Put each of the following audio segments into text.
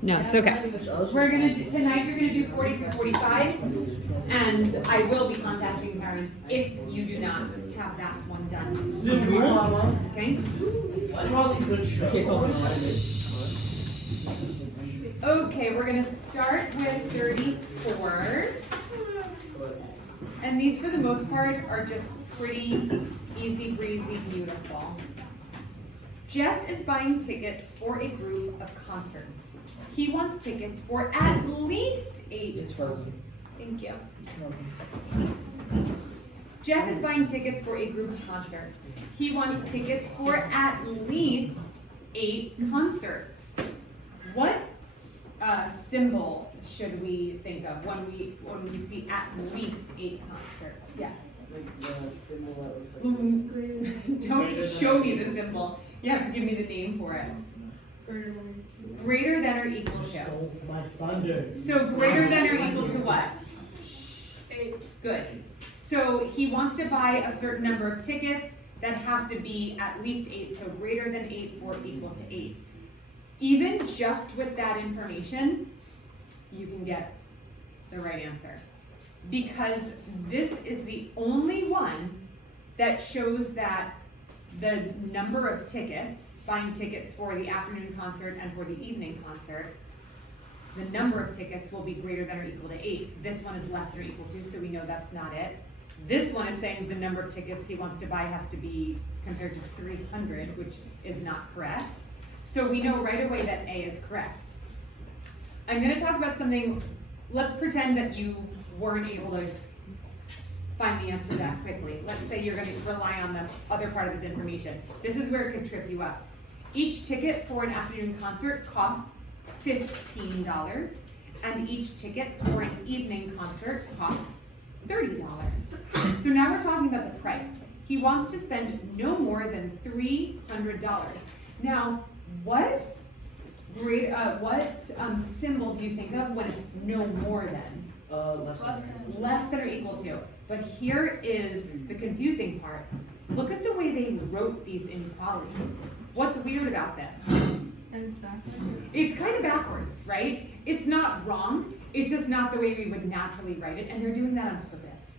No, it's okay. We're gonna do, tonight you're gonna do 40 through 45, and I will be contacting parents if you do not have that one done. Okay? Okay, we're gonna start with 34. And these, for the most part, are just pretty easy breezy, beautiful. Jeff is buying tickets for a group of concerts. He wants tickets for at least 8. It's frozen. Thank you. Jeff is buying tickets for a group of concerts. He wants tickets for at least 8 concerts. What symbol should we think of when we see at least 8 concerts? Yes. Like the symbol that looks like Don't show me the symbol. You have to give me the name for it. Greater than or equal to. So greater than or equal to what? 8. Good. So he wants to buy a certain number of tickets that has to be at least 8. So greater than 8 or equal to 8. Even just with that information, you can get the right answer. Because this is the only one that shows that the number of tickets, buying tickets for the afternoon concert and for the evening concert, the number of tickets will be greater than or equal to 8. This one is less than or equal to, so we know that's not it. This one is saying the number of tickets he wants to buy has to be compared to 300, which is not correct. So we know right away that A is correct. I'm going to talk about something. Let's pretend that you weren't able to find the answer that quickly. Let's say you're going to rely on the other part of this information. This is where it could trip you up. Each ticket for an afternoon concert costs $15, and each ticket for an evening concert costs $30. So now we're talking about the price. He wants to spend no more than $300. Now, what symbol do you think of when it's no more than? Less than or equal to. But here is the confusing part. Look at the way they wrote these inequalities. What's weird about this? And it's backwards. It's kind of backwards, right? It's not wrong. It's just not the way we would naturally write it, and they're doing that on purpose.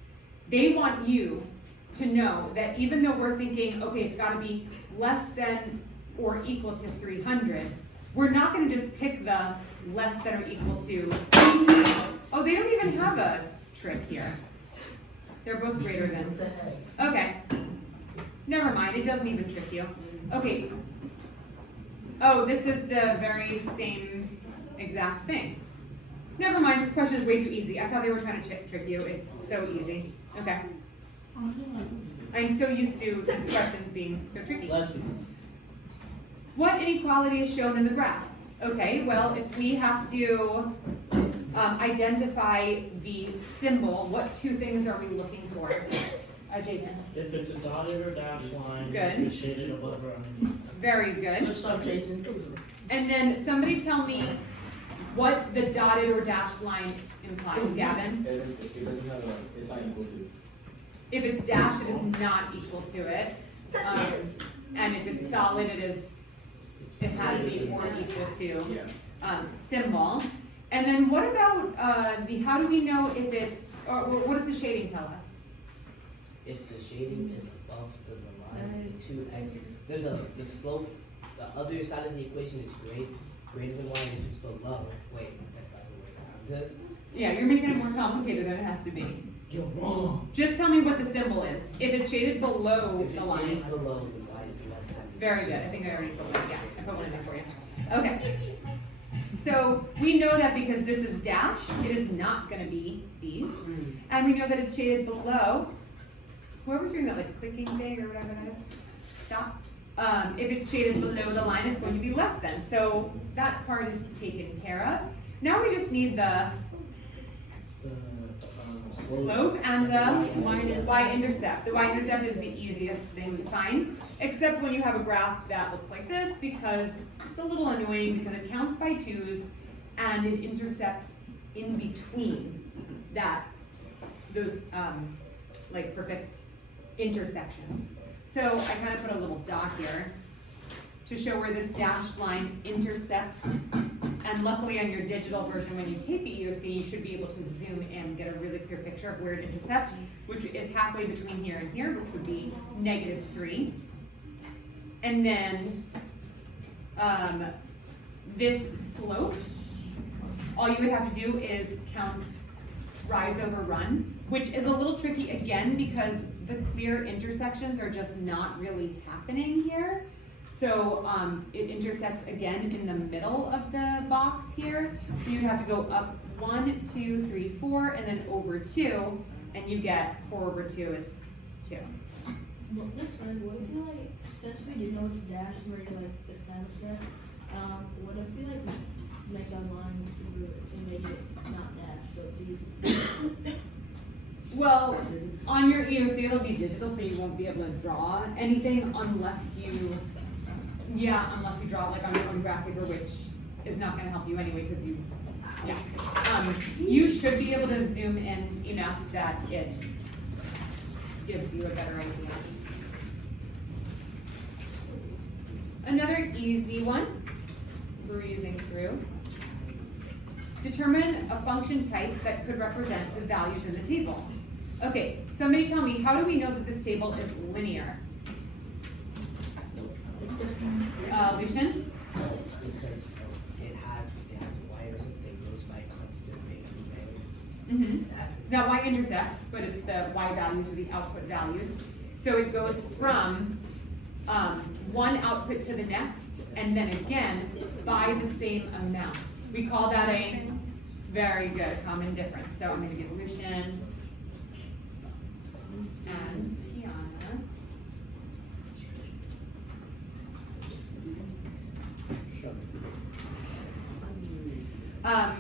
They want you to know that even though we're thinking, okay, it's got to be less than or equal to 300, we're not going to just pick the less than or equal to. Oh, they don't even have a trick here. They're both greater than. Okay. Never mind, it doesn't even trick you. Okay. Oh, this is the very same exact thing. Never mind, this question is way too easy. I thought they were trying to trick you. It's so easy. Okay. I'm so used to these questions being so tricky. What inequality is shown in the graph? Okay, well, if we have to identify the symbol, what 2 things are we looking for? Jason? If it's a dotted or dashed line, Good. if it's shaded above or underneath. Very good. What's up, Jason? And then somebody tell me what the dotted or dashed line implies, Gavin. It's not equal to. If it's dashed, it is not equal to it. And if it's solid, it has the or equal to symbol. And then what about how do we know if it's, or what does the shading tell us? If the shading is above the line, the 2x, then the slope, the other side of the equation is greater than 1. If it's below, wait, that's not the way. Yeah, you're making it more complicated than it has to be. You're wrong. Just tell me what the symbol is. If it's shaded below If the it's line. shaded below the line, it's less than. Very good. I think I already put one. Yeah, I put one in there for you. Okay. So we know that because this is dashed, it is not going to be these. And we know that it's shaded below. Whoever's doing that like clicking thing or whatever that is, stop. If it's shaded below the line, it's going to be less than. So that part is taken care of. Now we just need the slope and the y-intercept. The y-intercept is the easiest thing to find, except when you have a graph that looks like this, because it's a little annoying because it counts by 2's and it intercepts in between those like perfect intersections. So I kind of put a little dot here to show where this dashed line intersects. And luckily on your digital version, when you take the EOC, you should be able to zoom in, get a really clear picture of where it intercepts, which is halfway between here and here, which would be -3. And then this slope, all you would have to do is count rise over run, which is a little tricky again because the clear intersections are just not really happening here. So it intersects again in the middle of the box here. So you'd have to go up 1, 2, 3, 4, and then over 2, and you get 4 over 2 is 2. Well, this one, what if you like, since we do know it's dashed, we're gonna like establish that, what if we like make a line through it and make it not dashed, so it's easy? Well, on your EOC it'll be digital, so you won't be able to draw anything unless you draw like on your own graph paper, which is not gonna help you anyway, because you should be able to zoom in enough that it gives you a better idea. Another easy one, breezing through. Determine a function type that could represent the values in the table. Okay, somebody tell me, how do we know that this table is linear? Lucian? It's because it has a y or something that goes by constant rate. It's not y intercepts, but it's the y values or the output values. So it goes from one output to the next, and then again by the same amount. We call that a very good common difference. So I'm going to give Lucian and Tiana.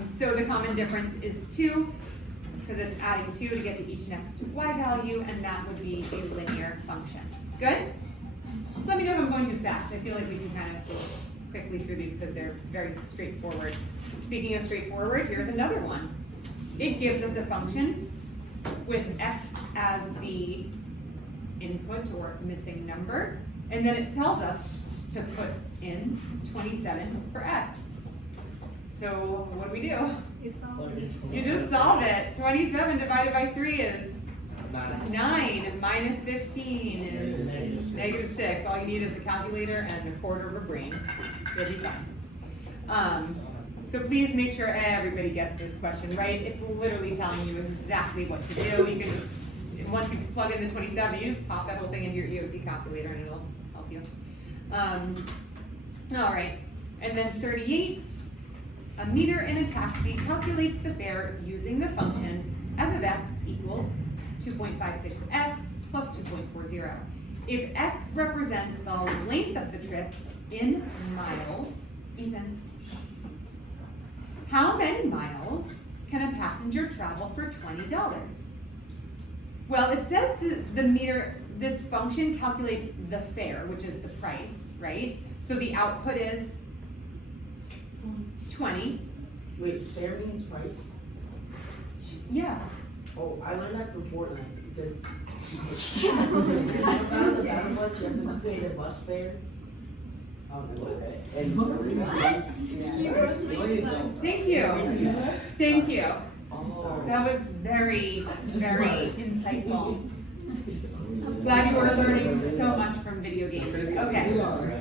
So the common difference is 2, because it's adding 2 to get to each next y value, and that would be a linear function. Good? Just let me know if I'm going too fast. I feel like we can kind of go quickly through these because they're very straightforward. Speaking of straightforward, here's another one. It gives us a function with x as the input or missing number, and then it tells us to put in 27 for x. So what do? You solved it. You just solve it. 27 divided by 3 is 9, minus 15 is -6. All you need is a calculator and a quarter of a brain. You'll be fine. So please make sure everybody gets this question right. It's literally telling you exactly what to do. You can just, once you plug in the 27, you just pop that whole thing into your EOC calculator and it'll help you. All right, and then 38. A meter in a taxi calculates the fare using the function f of x equals 2.56x plus 2.40. If x represents the length of the trip in miles, Ethan, how many miles can a passenger travel for $20? Well, it says the meter, this function calculates the fare, which is the price, right? So the output is 20. Wait, fare means price? Yeah. Oh, I learned that from Fortnite because about the battle bus, you have to pay the bus fare. Oh, no, and Thank you. Thank you. Oh. That was very, very insightful. Glad you were learning so much from video games. Okay,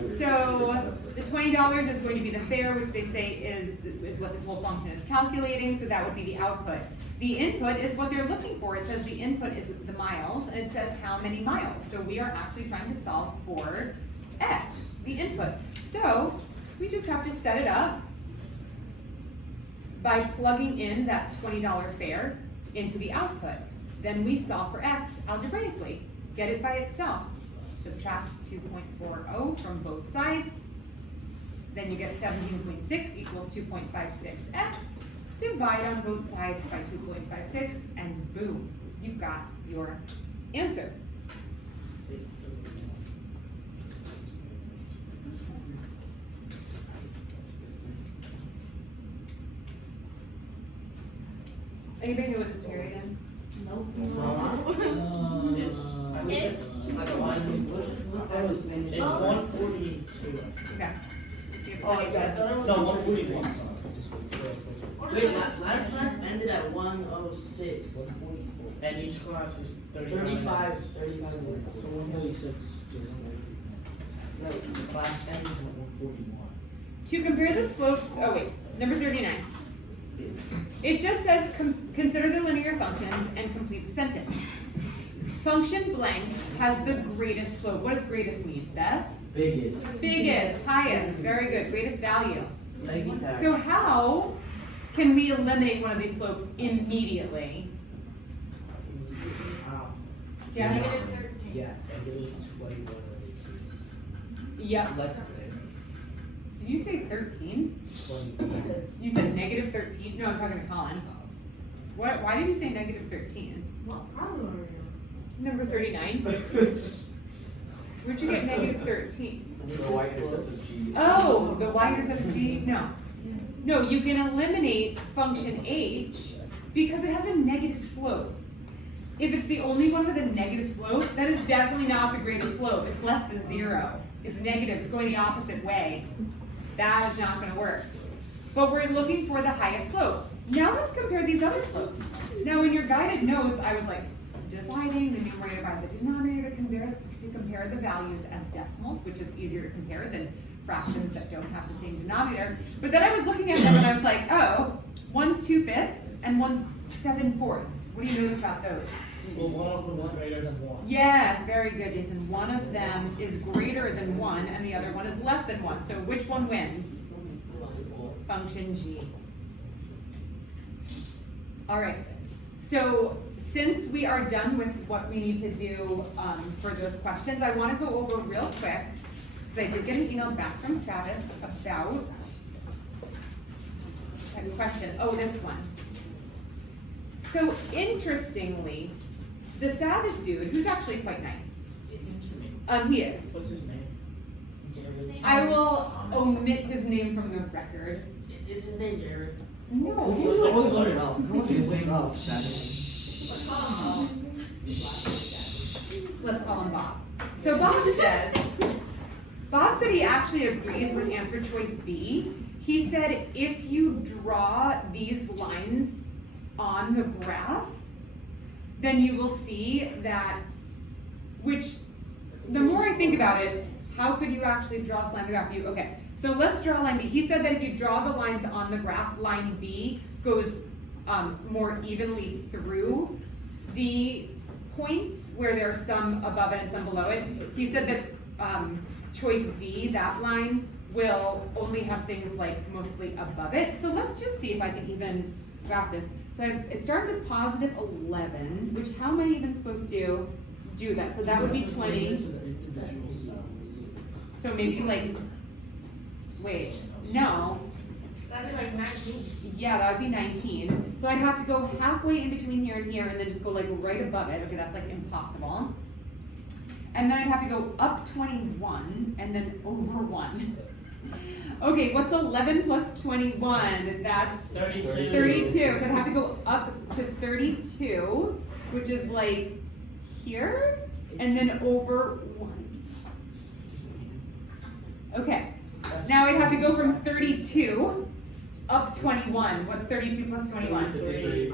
so the $20 is going to be the fare, which they say is what this whole function is calculating, so that would be the output. The input is what they're looking for. It says the input is the miles, and it says how many miles. So we are actually trying to solve for x, the input. So we just have to set it up by plugging in that $20 fare into the output. Then we solve for x algebraically. Get it by itself. Subtract 2.40 from both sides. Then you get 17.6 equals 2.56x. Divide on both sides by 2.56, and boom, you've got your answer. Anybody know what this period is? Nope. It's It's 142. Okay. Oh, yeah, I thought it was. No, 141. Wait, last class ended at 106. And each class is 35 35 minutes. 35 minutes. So 136. No, the class ends at 141. To compare the slopes, oh wait, number 39. It just says consider the linear functions and complete the sentence. Function blank has the greatest slope. What does greatest mean? Best? Biggest. Biggest, highest, very good, greatest value. Leggy tag. So how can we eliminate one of these slopes immediately? Wow. Yes? Yeah, negative 21 over 2. Yep. Less than 10. Did you say 13? 20. You said negative 13? No, I'm talking to Colin. What? Why did you say negative 13? Well, probably. Number 39? Where'd you get negative 13? The white intercept of G. Oh, the y-intercept of g? No. No, you can eliminate function h because it has a negative slope. If it's the only one with a negative slope, that is definitely not the greatest slope. It's less than 0. It's negative. It's going the opposite way. That is not going to work. But we're looking for the highest slope. Now let's compare these other slopes. Now in your guided notes, I was like dividing the numerator by the denominator to compare the values as decimals, which is easier to compare than fractions that don't have the same denominator. But then I was looking at them and I was like, oh, one's 2/5 and one's 7/4. What do you notice about those? Well, one of them is greater than 1. Yes, very good, Jason. One of them is greater than 1 and the other one is less than 1. So which one wins? Function g. All right. So since we are done with what we need to do for those questions, I want to go over real quick, because I did get an email back from Savis about a question. Oh, this one. So interestingly, the Savis dude, who's actually quite nice, he is. What's his name? I will omit his name from the record. Is his name Jared? No. Always let it up. Wake up. Let's call him Bob. So Bob said he actually agrees with answer choice B. He said if you draw these lines on the graph, then you will see that, which, the more I think about it, how could you actually draw this line on the graph? Okay, so let's draw line B. He said that if you draw the lines on the graph, line B goes more evenly through the points where there are some above it and some below it. He said that choice D, that line, will only have things like mostly above it. So let's just see if I can even graph this. So it starts at positive 11, which how am I even supposed to do that? So that would be 20. So maybe like, wait, no. That'd be like 19. Yeah, that would be 19. So I'd have to go halfway in between here and here and then just go like right above it. Okay, that's like impossible. And then I'd have to go up 21 and then over 1. Okay, what's 11 plus 21? That's 32. 32. So I'd have to go up to 32, which is like here, and then over 1. Okay, now I'd have to go from 32 up 21. What's 32 plus 21? 53.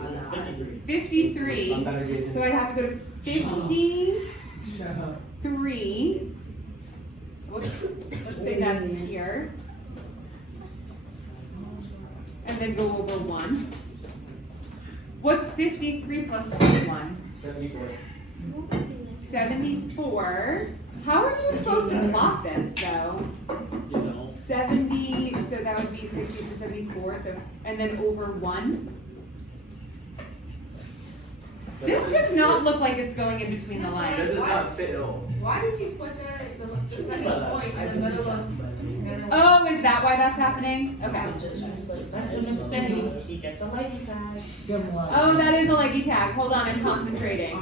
53. I'm better, Jason. So I'd have to go to 53. Whoops. Let's say that's here. And then go over 1. What's 53 plus 21? 74. 74. How are you supposed to plot this though? You know. 70, so that would be 60, so 74, so, and then over 1. This does not look like it's going in between the That lines. does not fit at all. Why did you put the second point in the middle of? Oh, is that why that's happening? Okay. That's a mistake. He gets a lady tag. Oh, that is a leggy tag. Hold on, I'm concentrating.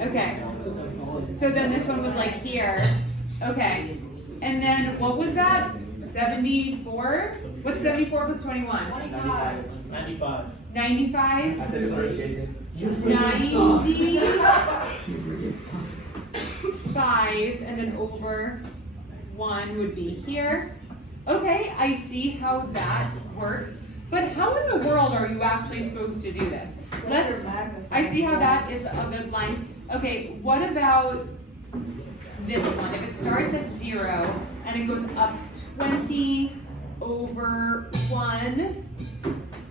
Okay. So then this one was like here. Okay. And then what was that? 74? What's 74 plus 21? 25. 95. 95? I said it first, Jason. 90? 5, and then over 1 would be here. Okay, I see how that works, but how in the world are you actually supposed to do this? I see how that is a good line. Okay, what about this one? If it starts at 0 and it goes up 20 over 1,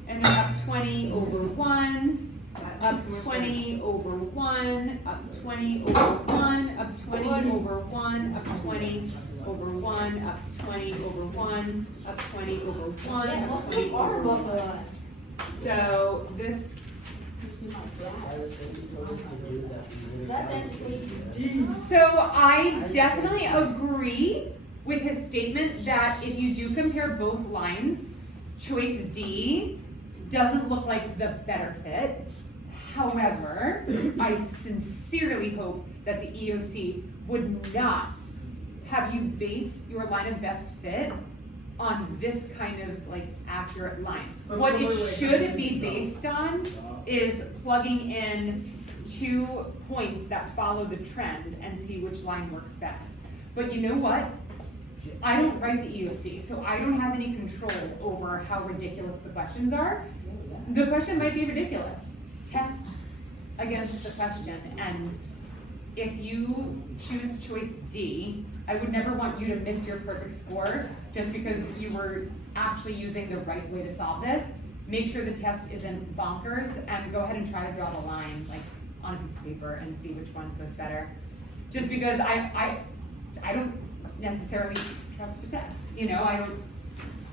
and then up 20 over 1, up 20 over 1, up 20 over 1, up 20 over 1, up 20 over 1, up 20 over 1, up 20 over 1, Yeah, up most 20 people are over above 1. the line. So this, That's education. so I definitely agree with his statement that if you do compare both lines, choice D doesn't look like the better fit. However, I sincerely hope that the EOC would not have you base your line of best fit on this kind of like accurate line. What it should be based on is plugging in 2 points that follow the trend and see which line works best. But you know what? I don't write the EOC, so I don't have any control over how ridiculous the questions are. The question might be ridiculous. Test against the question, and if you choose choice D, I would never want you to miss your perfect score just because you were actually using the right way to solve this. Make sure the test isn't bonkers, and go ahead and try to draw the line like on a piece of paper and see which one goes better. Just because I don't necessarily trust the test, you know,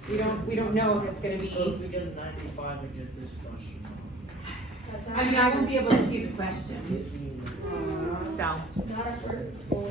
we don't know if it's gonna be. So if we get a 95 and get this question wrong. I mean, I won't be able to see the questions, so. Not a perfect score.